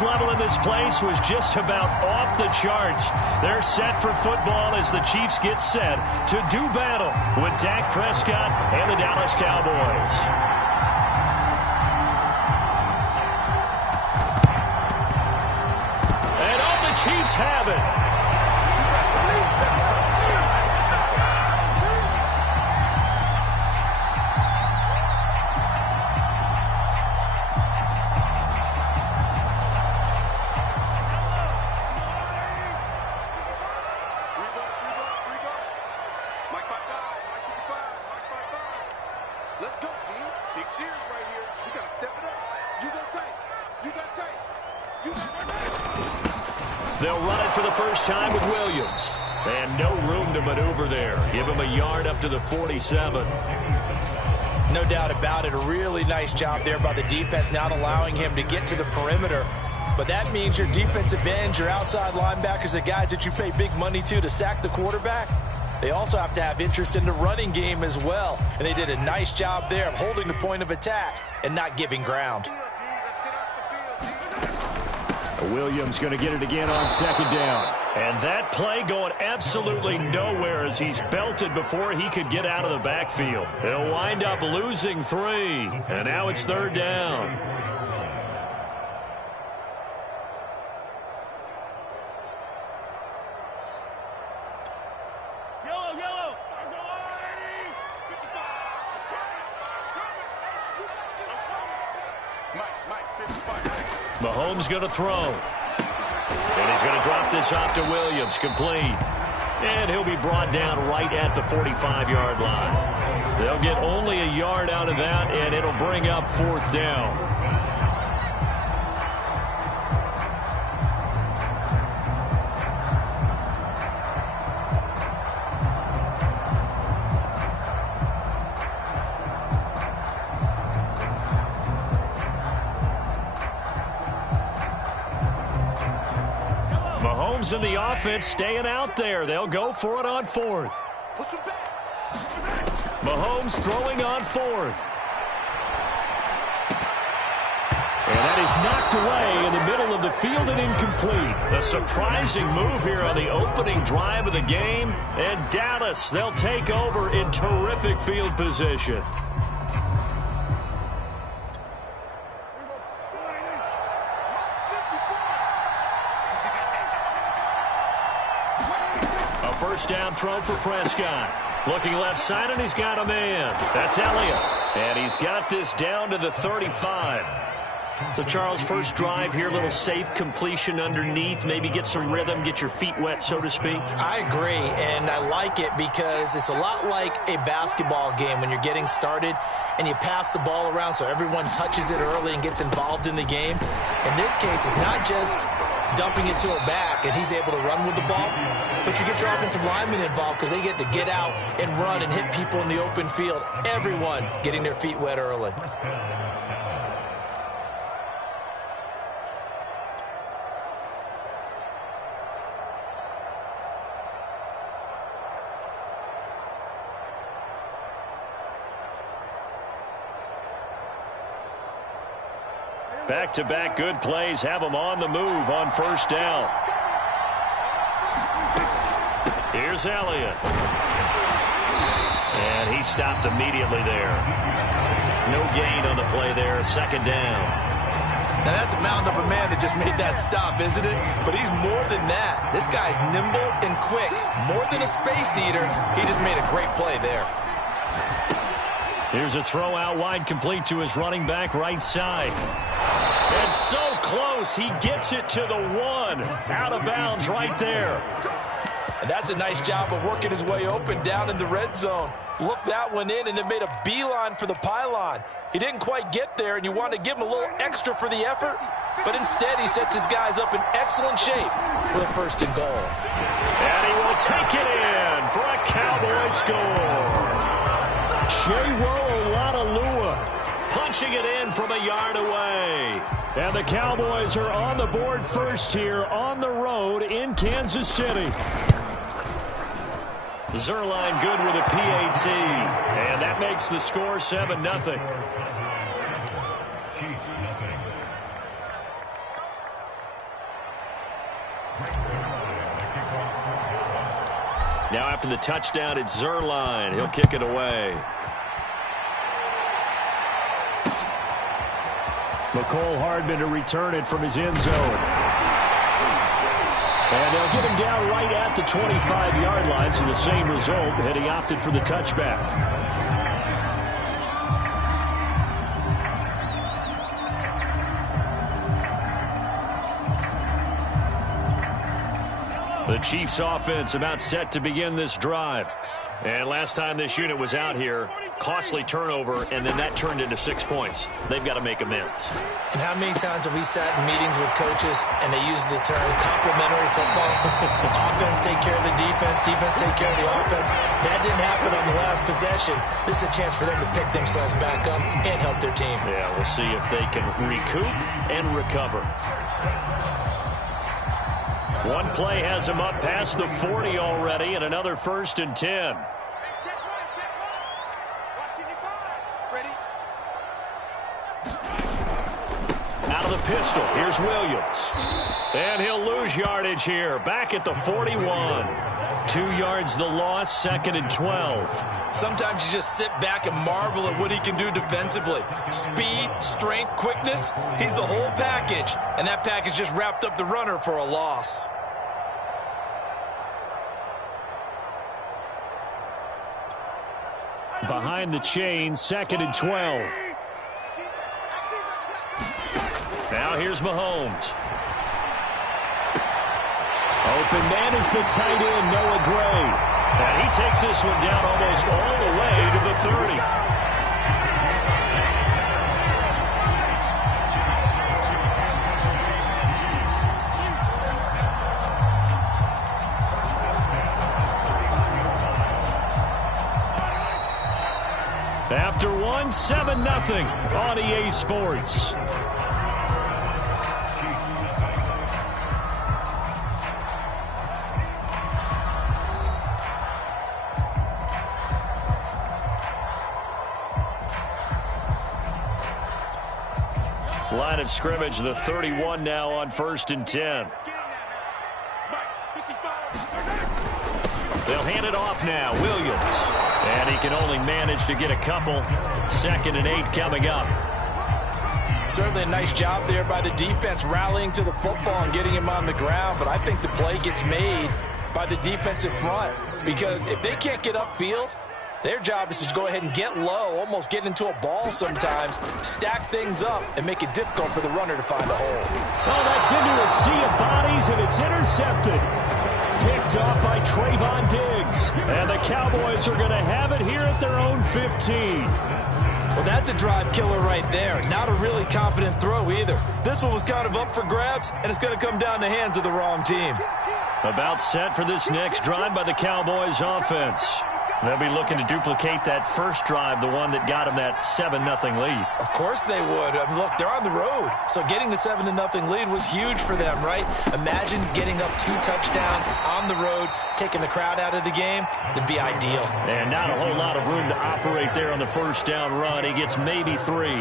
noise level in this place was just about off the charts. They're set for football as the Chiefs get set to do battle with Dak Prescott and the Dallas Cowboys. And all the Chiefs have it. They'll run it for the first time with Williams. And no room to maneuver there. Give him a yard up to the 47. No doubt about it. A really nice job there by the defense, not allowing him to get to the perimeter. But that means your defensive ends, your outside linebackers, the guys that you pay big money to sack the quarterback, they also have to have interest in the running game as well. And they did a nice job there of holding the point of attack and not giving ground. Williams going to get it again on second down. And that play going absolutely nowhere as he's belted before he could get out of the backfield. They'll wind up losing 3. And now it's third down. Mahomes going to throw. And he's going to drop this off to Williams. Complete. And he'll be brought down right at the 45-yard line. They'll get only a yard out of that, and it'll bring up fourth down. Mahomes and the offense staying out there. They'll go for it on fourth. Mahomes throwing on fourth. And that is knocked away in the middle of the field and incomplete. A surprising move here on the opening drive of the game. And Dallas, they'll take over in terrific field position. First down throw for Prescott. Looking left side, and he's got a man. That's Elliott. And he's got this down to the 35. So, Charles, first drive here, little safe completion underneath. Maybe get some rhythm, get your feet wet, so to speak. I agree, and I like it because it's a lot like a basketball game when you're getting started and you pass the ball around so everyone touches it early and gets involved in the game. In this case, it's not just dumping it to a back and he's able to run with the ball, but you get your offensive linemen involved because they get to get out and run and hit people in the open field. Everyone getting their feet wet early. Back-to-back good plays have them on the move on first down. Here's Elliott. And he stopped immediately there. No gain on the play there. Second down. Now that's a mountain of a man that just made that stop, isn't it? But he's more than that. This guy's nimble and quick. More than a space eater. He just made a great play there. Here's a throw out wide, complete to his running back right side. And so close, he gets it to the 1. Out of bounds right there. And that's a nice job of working his way open down in the red zone. Looked that one in and then made a beeline for the pylon. He didn't quite get there, and you want to give him a little extra for the effort. But instead, he sets his guys up in excellent shape for the first and goal. And he will take it in for a Cowboy score. Punching it in from a yard away. And the Cowboys are on the board first here on the road in Kansas City. Zerline good with a PAT. And that makes the score 7-0. Now after the touchdown, it's Zerline. He'll kick it away. McCole Hardman to return it from his end zone. And they'll get him down right at the 25-yard line, so the same result, and he opted for the touchback. The Chiefs offense about set to begin this drive. And last time this unit was out here, costly turnover, and then that turned into 6 points. They've got to make amends. And how many times have we sat in meetings with coaches and they use the term complementary football? Offense take care of the defense, defense take care of the offense. That didn't happen on the last possession. This is a chance for them to pick themselves back up and help their team. Yeah, we'll see if they can recoup and recover. One play has him up past the 40 already, and another 1st and 10. Out of the pistol, here's Williams. And he'll lose yardage here, back at the 41. 2 yards the loss, 2nd and 12. Sometimes you just sit back and marvel at what he can do defensively. Speed, strength, quickness, he's the whole package. And that package just wrapped up the runner for a loss. Behind the chain, 2nd and 12. Now here's Mahomes. Open man is the tight end, Noah Gray. And he takes this one down almost all the way to the 30. After one, 7-0 on EA Sports. Line of scrimmage, the 31 now on 1st and 10. They'll hand it off now, Williams. And he can only manage to get a couple. 2nd and 8 coming up. Certainly a nice job there by the defense rallying to the football and getting him on the ground. But I think the play gets made by the defensive front. Because if they can't get upfield, their job is to go ahead and get low, almost get into a ball sometimes, stack things up, and make it difficult for the runner to find a hole. Oh, that's into a sea of bodies, and it's intercepted. Picked off by Trayvon Diggs. And the Cowboys are going to have it here at their own 15. Well, that's a drive killer right there. Not a really confident throw either. This one was kind of up for grabs, and it's going to come down the hands of the wrong team. About set for this next drive by the Cowboys offense. They'll be looking to duplicate that first drive, the one that got them that 7-0 lead. Of course they would. I mean, look, they're on the road. So getting the 7-0 lead was huge for them, right? Imagine getting up 2 touchdowns on the road, taking the crowd out of the game. That'd be ideal. And not a whole lot of room to operate there on the first down run. He gets maybe 3.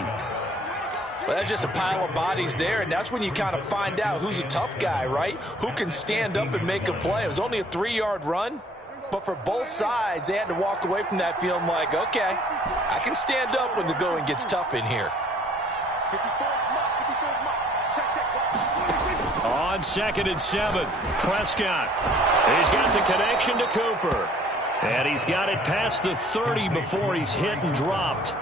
Well, that's just a pile of bodies there, and that's when you kind of find out who's a tough guy, right? Who can stand up and make a play. It was only a 3-yard run. But for both sides, they had to walk away from that feeling like, okay, I can stand up when the going gets tough in here. On 2nd and 7, Prescott. He's got the connection to Cooper. And he's got it past the 30 before he's hit and dropped.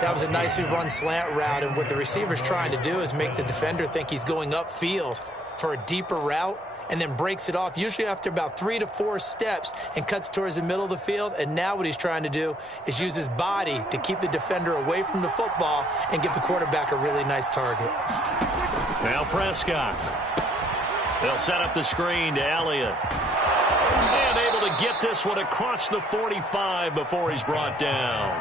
That was a nicely run slant route, and what the receiver's trying to do is make the defender think he's going upfield for a deeper route, and then breaks it off, usually after about 3 to 4 steps, and cuts towards the middle of the field. And now what he's trying to do is use his body to keep the defender away from the football and give the quarterback a really nice target. Now Prescott. They'll set up the screen to Elliott. And able to get this one across the 45 before he's brought down.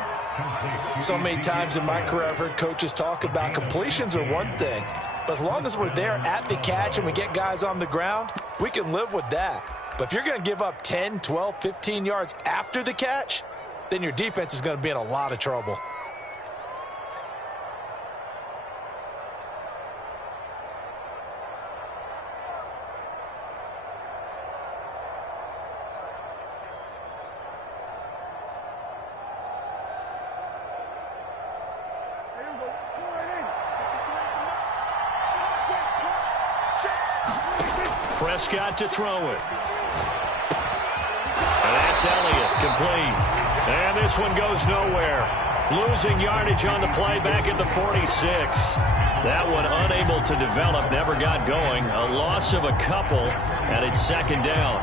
So many times in my career I've heard coaches talk about completions are one thing. But as long as we're there at the catch and we get guys on the ground, we can live with that. But if you're going to give up 10, 12, 15 yards after the catch, then your defense is going to be in a lot of trouble. Prescott to throw it. And that's Elliott, complete. And this one goes nowhere. Losing yardage on the play back at the 46. That one unable to develop, never got going. A loss of a couple, and it's second down.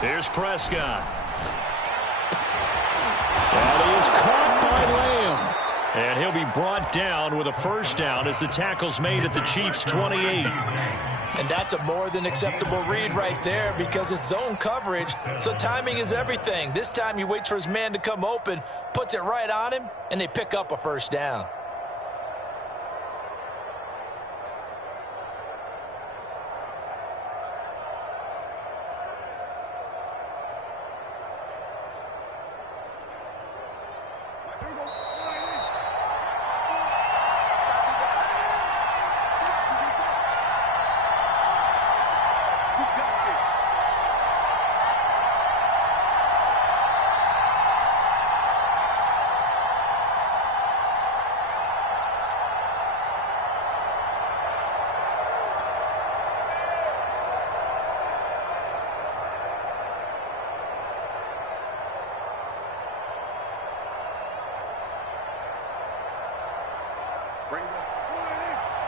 Here's Prescott. And he is caught by Lamb. And he'll be brought down with a first down as the tackle's made at the Chiefs' 28. And that's a more than acceptable read right there because it's zone coverage, so timing is everything. This time he waits for his man to come open, puts it right on him, and they pick up a first down.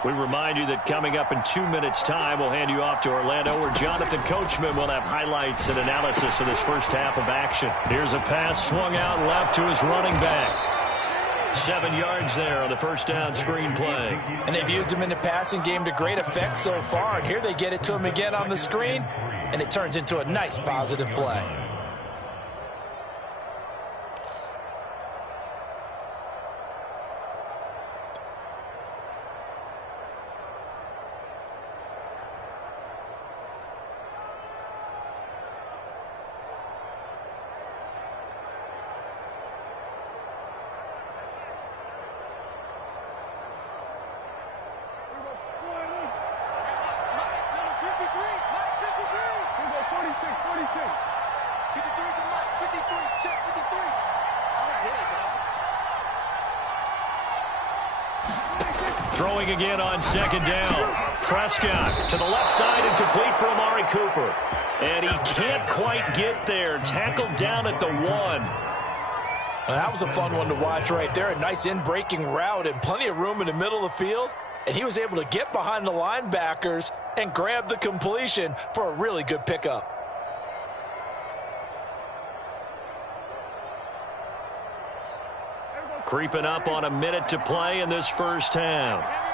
We remind you that coming up in 2 minutes' time, we'll hand you off to Orlando, where Jonathan Coachman will have highlights and analysis of this first half of action. Here's a pass swung out left to his running back. 7 yards there on the first down screen play. And they've used him in the passing game to great effect so far. And here they get it to him again on the screen, and it turns into a nice positive play. Throwing again on second down. Prescott to the left side and complete for Amari Cooper. And he can't quite get there. Tackled down at the 1. Well, that was a fun one to watch right there. A nice in-breaking route and plenty of room in the middle of the field. And he was able to get behind the linebackers and grab the completion for a really good pickup. Creeping up on a minute to play in this first half.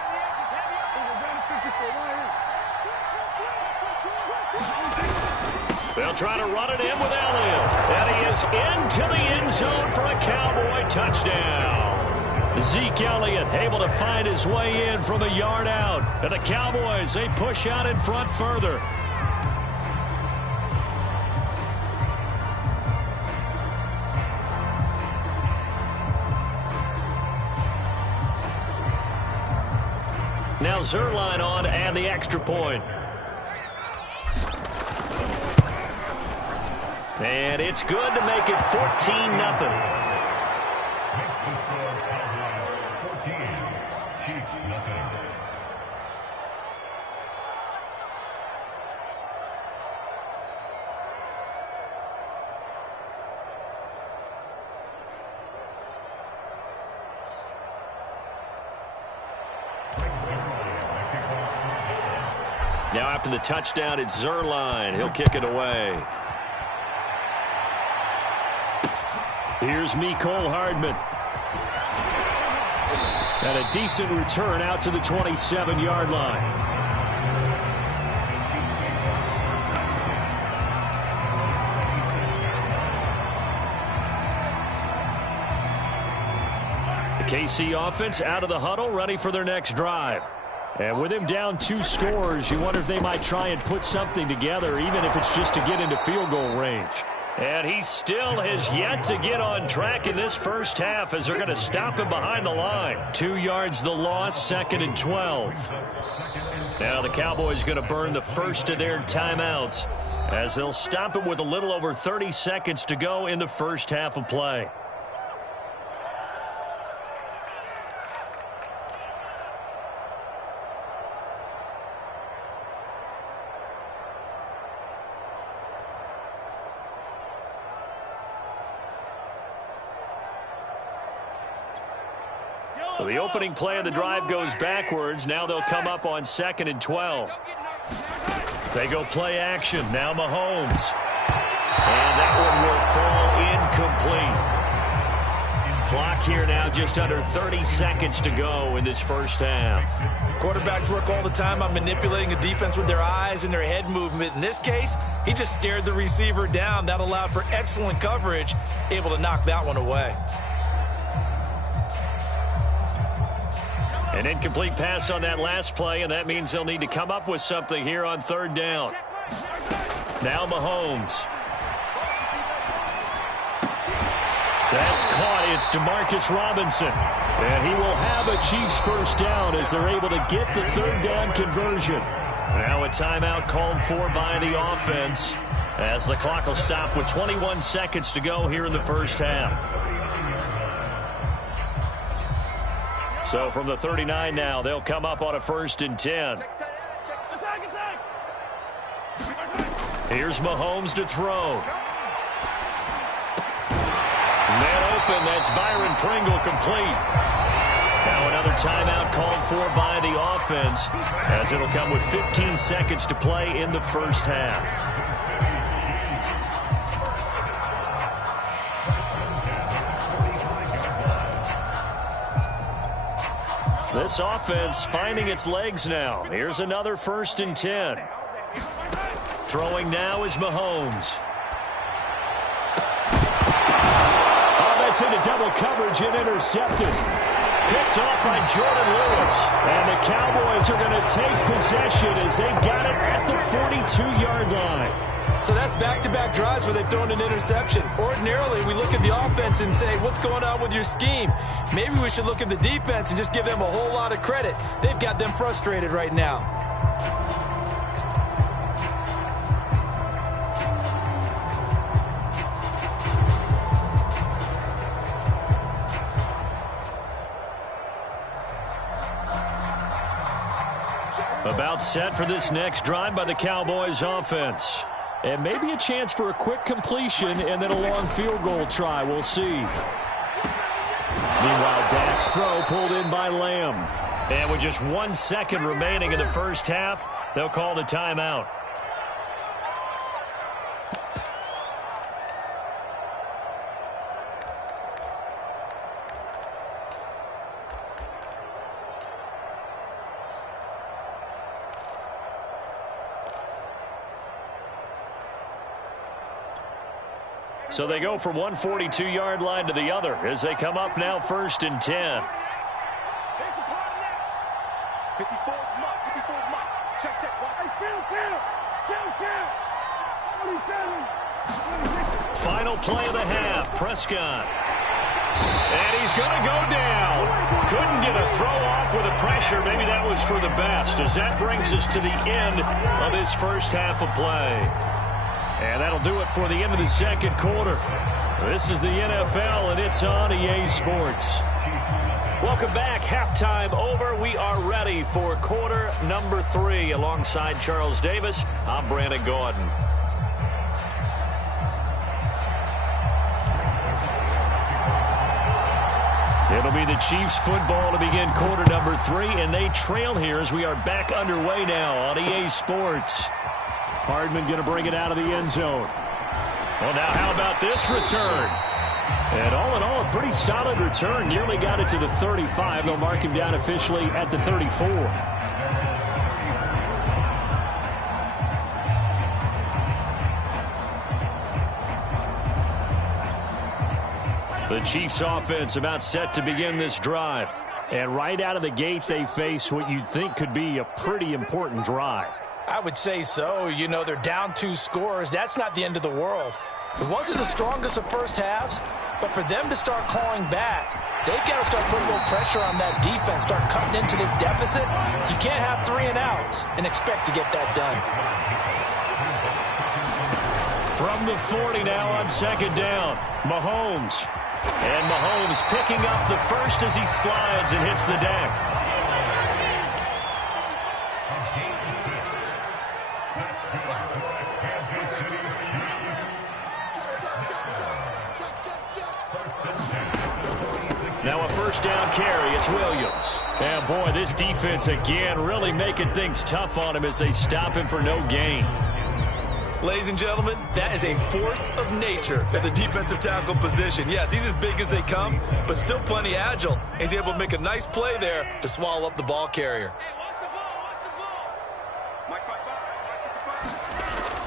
They'll try to run it in with Elliott. And he is into the end zone for a Cowboy touchdown. Zeke Elliott able to find his way in from a yard out. And the Cowboys, they push out in front further. Now Zerline on to add the extra point. And it's good to make it 14-0. Now after the touchdown, it's Zerline. He'll kick it away. Here's Mecole Hardman. And a decent return out to the 27-yard line. The KC offense out of the huddle, ready for their next drive. And with him down 2 scores, you wonder if they might try and put something together, even if it's just to get into field goal range. And he still has yet to get on track in this first half as they're going to stop him behind the line. 2 yards the loss, 2nd and 12. Now the Cowboys going to burn the first of their timeouts as they'll stop it with a little over 30 seconds to go in the first half of play. So the opening play of the drive goes backwards. Now they'll come up on 2nd and 12. They go play action. Now Mahomes. And that one will fall incomplete. Clock here now just under 30 seconds to go in this first half. Quarterbacks work all the time on manipulating a defense with their eyes and their head movement. In this case, he just stared the receiver down. That allowed for excellent coverage, able to knock that one away. An incomplete pass on that last play, and that means they'll need to come up with something here on 3rd down. Now Mahomes. That's caught. It's DeMarcus Robinson. And he will have a Chiefs first down as they're able to get the 3rd down conversion. Now a timeout called for by the offense as the clock will stop with 21 seconds to go here in the first half. So from the 39 now, they'll come up on a 1st and 10. Here's Mahomes to throw. Man open, that's Byron Pringle complete. Now another timeout called for by the offense as it'll come with 15 seconds to play in the first half. This offense finding its legs now. Here's another 1st and 10. Throwing now is Mahomes. Oh, that's into double coverage and intercepted. Picked off by Jordan Lewis. And the Cowboys are going to take possession as they've got it at the 42-yard line. So that's back-to-back drives where they've thrown an interception. Ordinarily, we look at the offense and say, what's going on with your scheme? Maybe we should look at the defense and just give them a whole lot of credit. They've got them frustrated right now. About set for this next drive by the Cowboys offense. And maybe a chance for a quick completion and then a long field goal try. We'll see. Meanwhile, Dak's throw pulled in by Lamb. And with just 1 second remaining in the first half, they'll call the timeout. So they go from one 42-yard line to the other as they come up now 1st and 10. Final play of the half, Prescott. And he's going to go down. Couldn't get a throw off with the pressure. Maybe that was for the best as that brings us to the end of this first half of play. And that'll do it for the end of the second quarter. This is the NFL, and it's on EA Sports. Welcome back. Halftime over. We are ready for quarter number 3. Alongside Charles Davis, I'm Brandon Gordon. It'll be the Chiefs football to begin quarter number 3, and they trail here as we are back underway now on EA Sports. Hardman going to bring it out of the end zone. Well, now how about this return? And all in all, a pretty solid return. Nearly got it to the 35. They'll mark him down officially at the 34. The Chiefs offense about set to begin this drive. And right out of the gate, they face what you'd think could be a pretty important drive. I would say so. You know, they're down 2 scores. That's not the end of the world. It wasn't the strongest of first halves, but for them to start clawing back, they've got to start putting a little pressure on that defense, start cutting into this deficit. You can't have 3 and outs and expect to get that done. From the 40 now on second down, Mahomes. And Mahomes picking up the first as he slides and hits the deck. Now a first down carry. It's Williams. And boy, this defense again really making things tough on him as they stop him for no gain. Ladies and gentlemen, that is a force of nature at the defensive tackle position. Yes, he's as big as they come, but still plenty agile. He's able to make a nice play there to swallow up the ball carrier.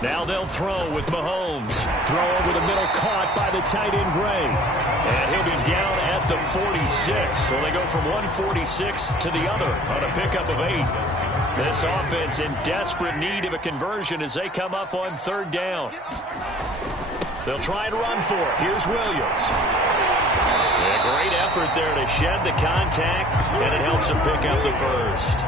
Now they'll throw with Mahomes. Throw over the middle, caught by the tight end Gray. And he'll be down at the 46. So they go from 146 to the other on a pickup of 8. This offense in desperate need of a conversion as they come up on third down. They'll try and run for it. Here's Williams. A great effort there to shed the contact, and it helps him pick up the first.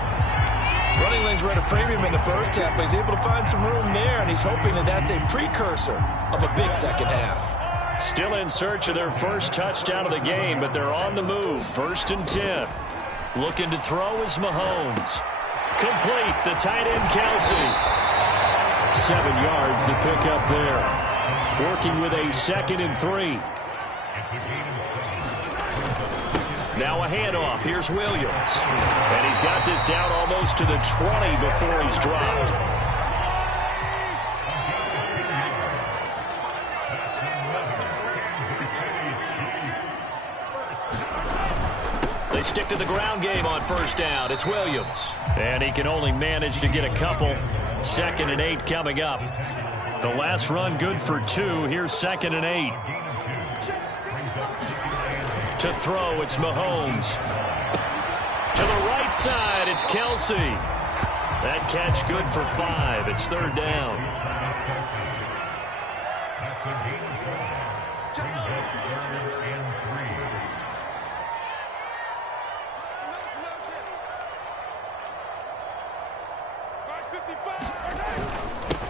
Running lanes were at a premium in the first half, but he's able to find some room there, and he's hoping that that's a precursor of a big second half. Still in search of their first touchdown of the game, but they're on the move. 1st and 10. Looking to throw is Mahomes. Complete, the tight end Kelsey. 7 yards the pick up there. Working with a 2nd and 3. Now a handoff. Here's Williams. And he's got this down almost to the 20 before he's dropped. They stick to the ground game on first down. It's Williams. And he can only manage to get a couple. 2nd and 8 coming up. The last run good for 2. Here's 2nd and 8. To throw, it's Mahomes. To the right side, it's Kelsey. That catch good for 5. It's 3rd down.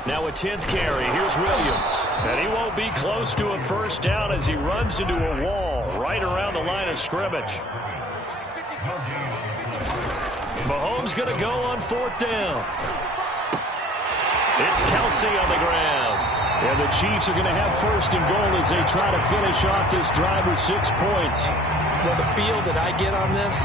Now a 10th carry. Here's Williams. And he won't be close to a first down as he runs into a wall right around the line of scrimmage. Mahomes going to go on 4th down. It's Kelsey on the ground. And the Chiefs are going to have 1st and goal as they try to finish off this drive with 6 points. Well, the feel that I get on this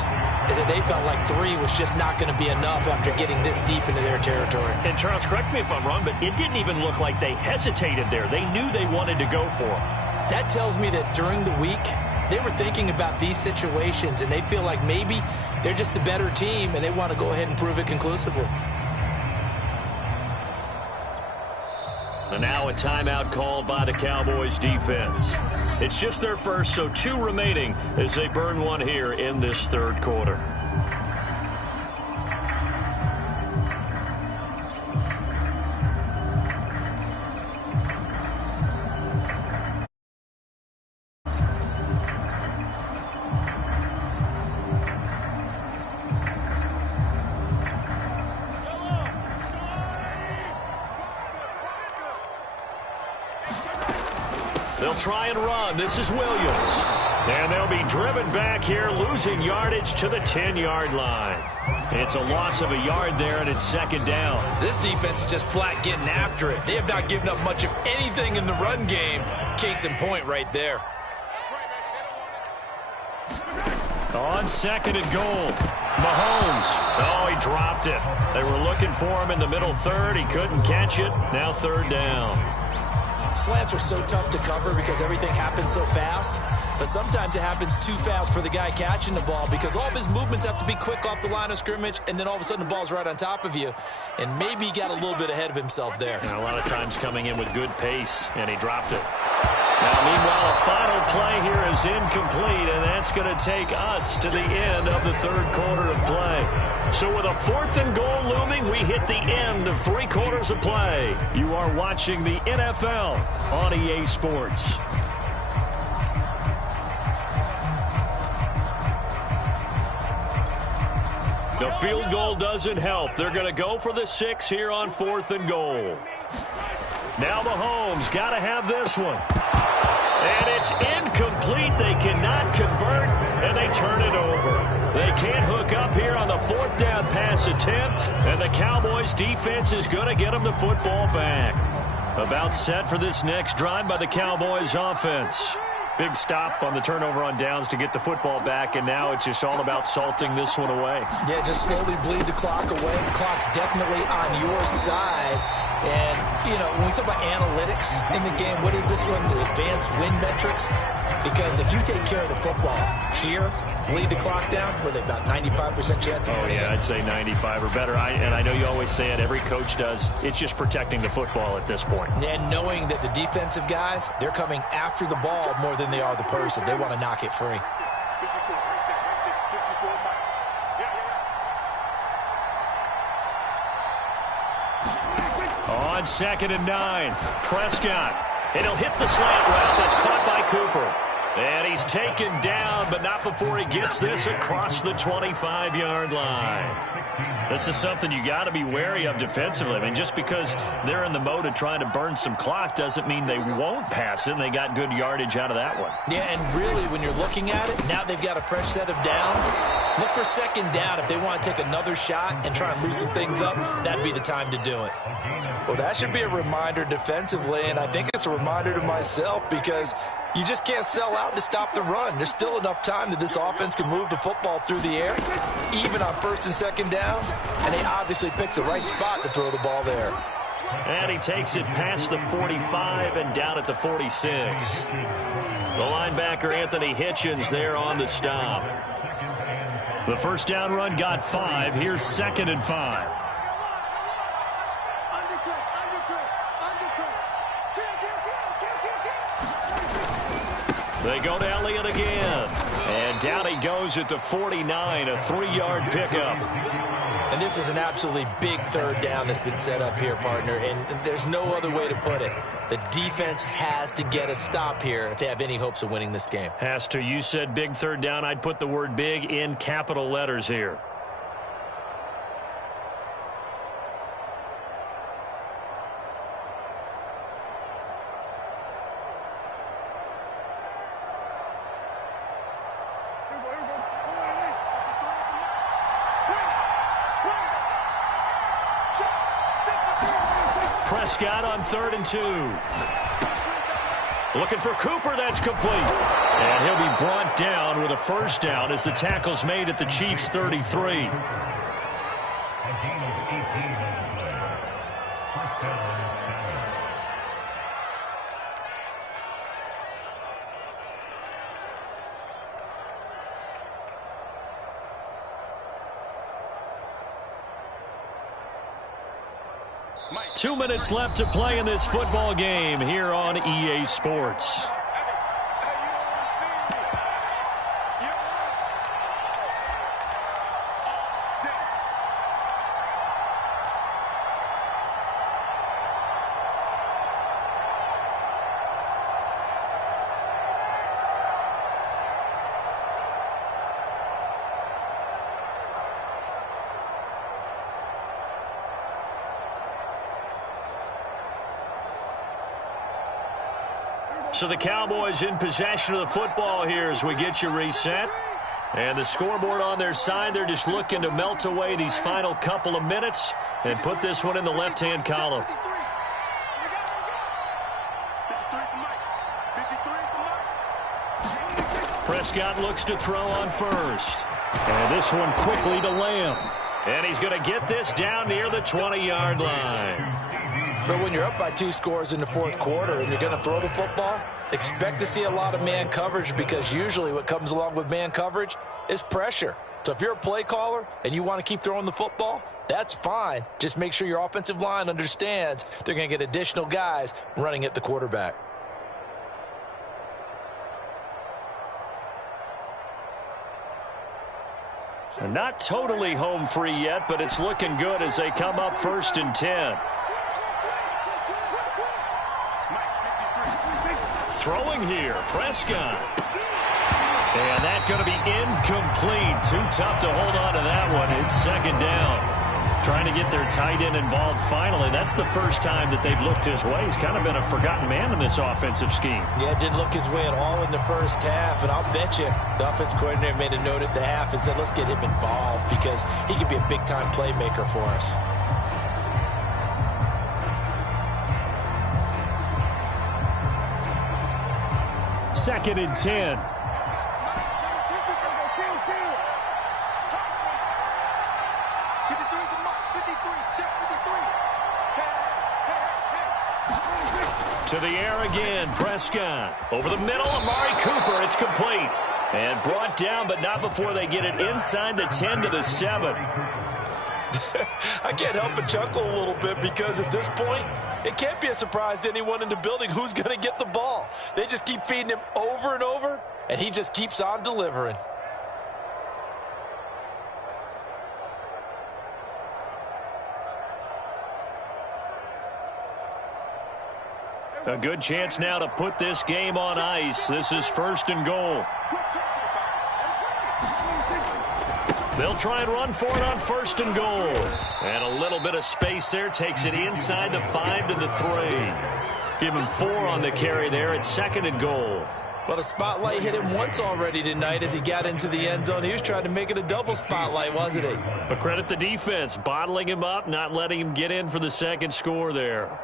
is that they felt like 3 was just not going to be enough after getting this deep into their territory. And Charles, correct me if I'm wrong, but it didn't even look like they hesitated there. They knew they wanted to go for it. That tells me that during the week, they were thinking about these situations, and they feel like maybe they're just the better team, and they want to go ahead and prove it conclusively. And now a timeout called by the Cowboys defense. It's just their first, so 2 remaining as they burn 1 here in this 3rd quarter. They'll try and run. This is Williams. And they'll be driven back here, losing yardage to the 10-yard line. It's a loss of a yard there, and it's 2nd down. This defense is just flat getting after it. They have not given up much of anything in the run game. Case in point right there. On 2nd and goal, Mahomes. Oh, he dropped it. They were looking for him in the middle 3rd. He couldn't catch it. Now 3rd down. Slants are so tough to cover because everything happens so fast. But sometimes it happens too fast for the guy catching the ball because all of his movements have to be quick off the line of scrimmage, and then all of a sudden the ball's right on top of you. And maybe he got a little bit ahead of himself there. And a lot of times coming in with good pace, and he dropped it. Now, meanwhile, a final play here is incomplete, and that's going to take us to the end of the third quarter of play. So with a 4th and goal looming, we hit the end of 3 quarters of play. You are watching the NFL on EA Sports. The field goal doesn't help. They're going to go for the 6 here on 4th and goal. Now Mahomes got to have this one. And it's incomplete. They cannot convert, and they turn it over. They can't hook up here on the 4th down pass attempt, and the Cowboys' defense is going to get them the football back. About set for this next drive by the Cowboys' offense. Big stop on the turnover on downs to get the football back, and now it's just all about salting this one away. Yeah, just slowly bleed the clock away. The clock's definitely on your side. And, you know, when we talk about analytics in the game, what is this one? The advanced win metrics? Because if you take care of the football here, bleed the clock down, were they about 95% chance of winning? Oh, yeah, I'd say 95 or better. And I know you always say it, every coach does. It's just protecting the football at this point. And knowing that the defensive guys, they're coming after the ball more than they are the person. They want to knock it free. On 2nd and 9, Prescott. And he'll hit the slant route that's caught by Cooper. And he's taken down, but not before he gets this across the 25-yard line. This is something you got to be wary of defensively. I mean, just because they're in the mode of trying to burn some clock doesn't mean they won't pass it, and they got good yardage out of that one. Yeah, and really, when you're looking at it, now they've got a fresh set of downs. Look for 2nd down. If they want to take another shot and try and loosen things up, that'd be the time to do it. Well, that should be a reminder defensively, and I think it's a reminder to myself because you just can't sell out to stop the run. There's still enough time that this offense can move the football through the air, even on 1st and 2nd downs, and they obviously picked the right spot to throw the ball there. And he takes it past the 45 and down at the 46. The linebacker, Anthony Hitchens, there on the stop. The 1st down run got 5. Here's 2nd and 5. They go to Elliott again. And down he goes at the 49, a 3-yard pickup. And this is an absolutely big 3rd down that's been set up here, partner, and there's no other way to put it. The defense has to get a stop here if they have any hopes of winning this game. Has to. You said big 3rd down. I'd put the word big in capital letters here. Prescott on 3rd and 2. Looking for Cooper, that's complete. And he'll be brought down with a 1st down as the tackle's made at the Chiefs' 33. 2 minutes left to play in this football game here on EA Sports. So the Cowboys in possession of the football here as we get you reset. And the scoreboard on their side, they're just looking to melt away these final couple of minutes and put this one in the left-hand column. Prescott looks to throw on 1st. And this one quickly to Lamb. And he's going to get this down near the 20-yard line. But when you're up by 2 scores in the 4th quarter and you're going to throw the football, expect to see a lot of man coverage because usually what comes along with man coverage is pressure. So if you're a play caller and you want to keep throwing the football, that's fine. Just make sure your offensive line understands they're going to get additional guys running at the quarterback. And not totally home free yet, but it's looking good as they come up 1st and 10. Throwing here, Prescott. And that's going to be incomplete. Too tough to hold on to that one. It's 2nd down. Trying to get their tight end involved finally. That's the first time that they've looked his way. He's kind of been a forgotten man in this offensive scheme. Yeah, it didn't look his way at all in the first half. And I'll bet you the offense coordinator made a note at the half and said, let's get him involved because he could be a big-time playmaker for us. Second and 10. To the air again, Prescott. Over the middle, Amari Cooper. It's complete. And brought down, but not before they get it inside the 10 to the 7. I can't help but chuckle a little bit because at this point, it can't be a surprise to anyone in the building who's going to get the ball. They just keep feeding him over and over, and he just keeps on delivering. A good chance now to put this game on ice. This is 1st and goal. They'll try and run for it on 1st and goal. And a little bit of space there. Takes it inside the 5 to the 3. Give him 4 on the carry there at 2nd and goal. Well, the spotlight hit him once already tonight as he got into the end zone. He was trying to make it a double spotlight, wasn't he? But credit the defense. Bottling him up, not letting him get in for the second score there.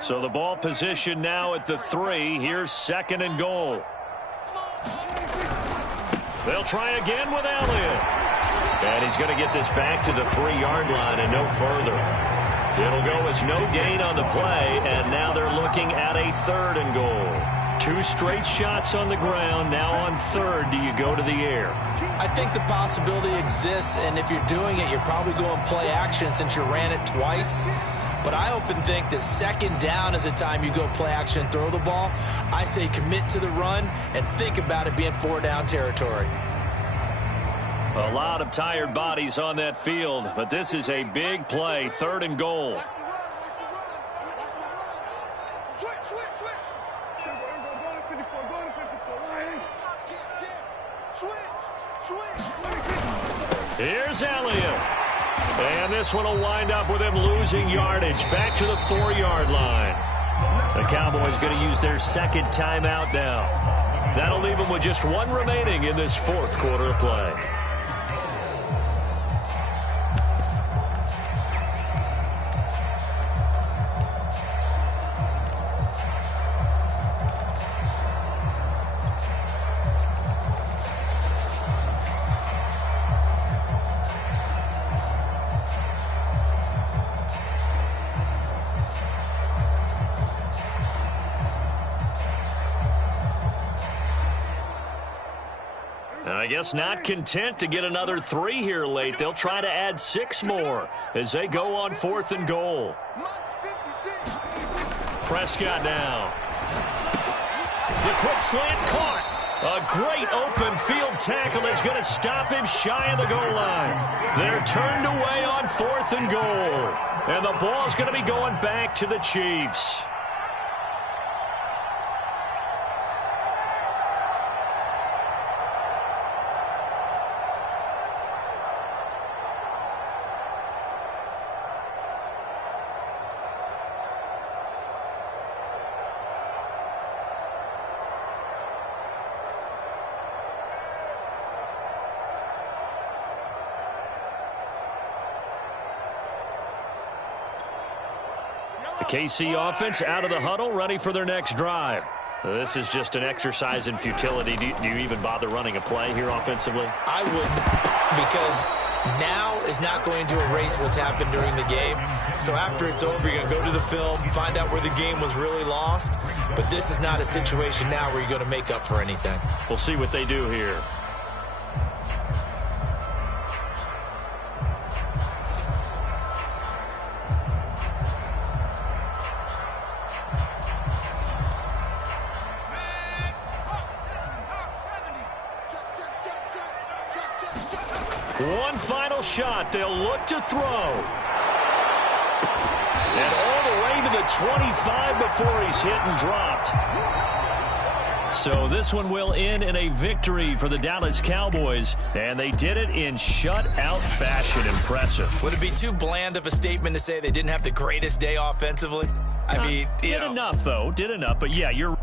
So the ball position now at the 3. Here's 2nd and goal. They'll try again with Elliott. And he's going to get this back to the 3-yard line and no further. It'll go as no gain on the play, and now they're looking at a 3rd and goal. 2 straight shots on the ground. Now on 3rd, do you go to the air? I think the possibility exists, and if you're doing it, you're probably going play action since you ran it twice. But I often think that 2nd down is the time you go play action and throw the ball. I say commit to the run and think about it being 4-down territory. A lot of tired bodies on that field, but this is a big play. 3rd and goal. Here's Elliott. And this one will wind up with him losing yardage back to the 4-yard line. The Cowboys going to use their 2nd timeout now. That'll leave them with just 1 remaining in this 4th quarter of play. I guess not content to get another 3 here late. They'll try to add 6 more as they go on 4th and goal. Prescott now. The quick slant caught. A great open field tackle is going to stop him shy of the goal line. They're turned away on 4th and goal. And the ball's going to be going back to the Chiefs. The KC offense out of the huddle, ready for their next drive. This is just an exercise in futility. Do you even bother running a play here offensively? I wouldn't, because now is not going to erase what's happened during the game. So after it's over, you're going to go to the film, find out where the game was really lost. But this is not a situation now where you're going to make up for anything. We'll see what they do here. One final shot. They'll look to throw. And all the way to the 25 before he's hit and dropped. So this one will end in a victory for the Dallas Cowboys, and they did it in shutout fashion. Impressive. Would it be too bland of a statement to say they didn't have the greatest day offensively? I mean, did enough, though. Did enough, but yeah, you're